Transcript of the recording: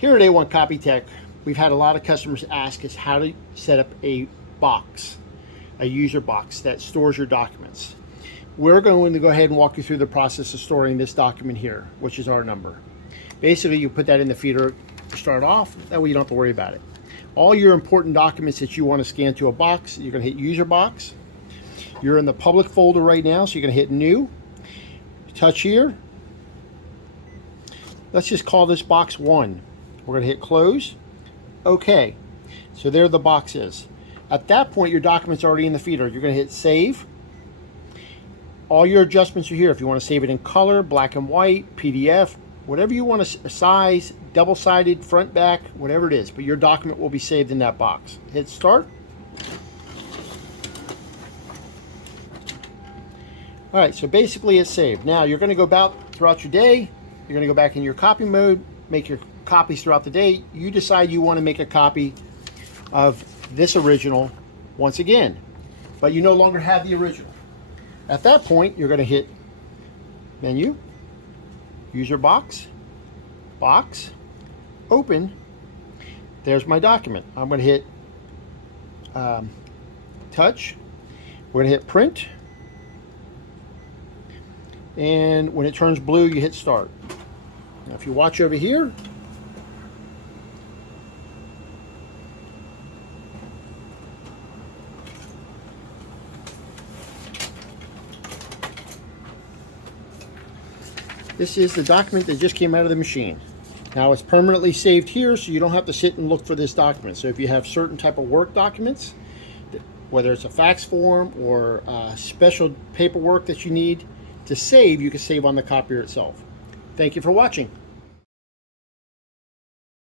Here at A1 Copy Tech, we've had a lot of customers ask us how to set up a box, a user box that stores your documents. We're going to go ahead and walk you through the process of storing this document here, which is our number. Basically, you put that in the feeder to start off, that way you don't have to worry about it. All your important documents that you want to scan to a box, you're going to hit user box. You're in the public folder right now, so you're going to hit new. Touch here. Let's just call this box 1. We're going to hit close. Okay. So there the box is. At that point, your document's already in the feeder. You're going to hit save. All your adjustments are here. If you want to save it in color, black and white, PDF, whatever you want to size, double-sided, front, back, whatever it is. But your document will be saved in that box. Hit start. All right, so basically it's saved. Now you're going to go about throughout your day. You're going to go back in your copy mode, make your copies throughout the day. You decide you want to make a copy of this original once again, but you no longer have the original. At that point, you're going to hit menu, user box, box, open. There's my document. I'm going to hit touch. We're going to hit print. And when it turns blue, you hit start. Now, if you watch over here, this is the document that just came out of the machine. Now it's permanently saved here, so you don't have to sit and look for this document. So if you have certain type of work documents, whether it's a fax form or special paperwork that you need to save, you can save on the copier itself. Thank you for watching.